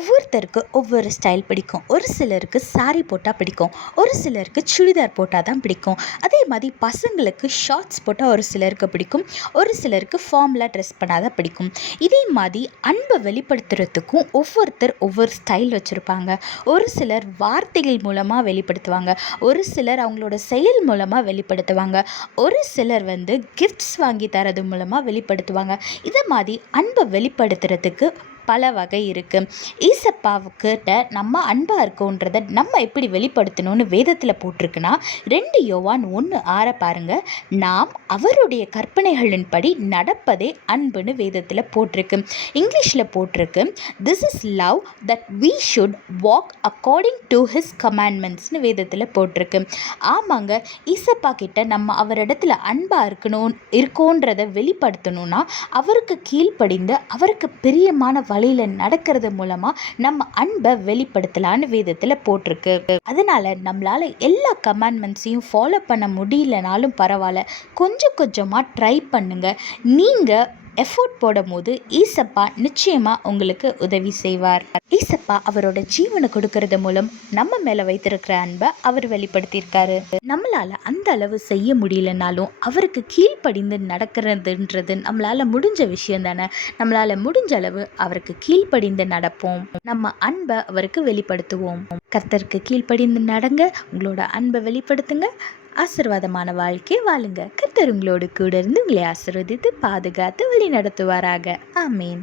ஒவ்வொருத்தருக்கு ஒவ்வொரு ஸ்டைல் பிடிக்கும். ஒரு சிலருக்கு சாரி போட்டால் பிடிக்கும், ஒரு சிலருக்கு சுடிதார் போட்டால் தான் பிடிக்கும். அதே மாதிரி பசங்களுக்கு ஷார்ட்ஸ் போட்டால் ஒரு சிலருக்கு பிடிக்கும், ஒரு சிலருக்கு ஃபார்மலாக ட்ரெஸ் பண்ணால் தான் பிடிக்கும். இதே மாதிரி அன்பை வெளிப்படுத்துறதுக்கும் ஒவ்வொருத்தர் ஒவ்வொரு ஸ்டைல் வச்சுருப்பாங்க. ஒரு சிலர் வார்த்தைகள் மூலமாக வெளிப்படுத்துவாங்க, ஒரு சிலர் அவங்களோட செயல் மூலமாக வெளிப்படுத்துவாங்க, ஒரு சிலர் கிஃப்ட்ஸ் வாங்கி தரது மூலமாக வெளிப்படுத்துவாங்க. இதை மாதிரி அன்பை வெளிப்படுத்துறதுக்கு பல வகை இருக்குது. ஈசப்பாவுக்கிட்ட நம்ம அன்பாக இருக்கோன்றதை நம்ம எப்படி வெளிப்படுத்தணும்னு வேதத்தில் போட்டிருக்குன்னா 2 யோவான் 1:6 பாருங்க. நாம் அவருடைய கற்பனைகளின்படி நடப்பதே அன்புன்னு வேதத்தில் போட்டிருக்கு. இங்கிலீஷில் போட்டிருக்கு, this is love that we should walk according to his commandmentsனு வேதத்தில் போட்டிருக்கு. ஆமாங்க, ஈசப்பா கிட்ட நம்ம அவரிடத்துல அன்பாக இருக்கோன்றதை வெளிப்படுத்தணும்னா அவருக்கு கீழ்ப்படிந்து அவருக்கு பிரியமான வழியில் நடக்கிறது மூலமாக நம்ம அன்பை வெளிப்படுத்தலான்னு வேதத்தில் போட்டிருக்கு. அதனால் நம்மளால் எல்லா கமாண்ட்மெண்ட்ஸையும் ஃபாலோ பண்ண முடியலனாலும் பரவாயில்ல, கொஞ்சம் கொஞ்சமாக ட்ரை பண்ணுங்கள். நீங்கள் எஃபோர்ட் போடும் போது ஈசப்பா நிச்சயமாக உங்களுக்கு உதவி செய்வார். ஈசப்பா அவரோட ஜீவனை கொடுக்கறது மூலம் நம்ம மேலே வைத்திருக்கிற அன்பை அவர் வெளிப்படுத்தியிருக்காரு. நம்மளால் அந்த அளவு செய்ய முடியலனாலும் அவருக்கு கீழ்ப்படிந்து நடக்கிறதுன்றது நம்மளால் முடிஞ்ச விஷயம் தானே. நம்மளால் முடிஞ்ச அளவு அவருக்கு கீழ்ப்படிந்து நடப்போம், நம்ம அன்பை அவருக்கு வெளிப்படுத்துவோம். கர்த்தருக்கு கீழ்ப்படிந்து நடங்க, உங்களோட அன்பை வெளிப்படுத்துங்க, ஆசீர்வாதமான வாழ்க்கை வாழுங்க. கர்த்தர் உங்களோடு கூட இருந்து உங்களை ஆசீர்வதித்து பாதுகாத்து வழி நடத்துவாராக. ஆமீன்.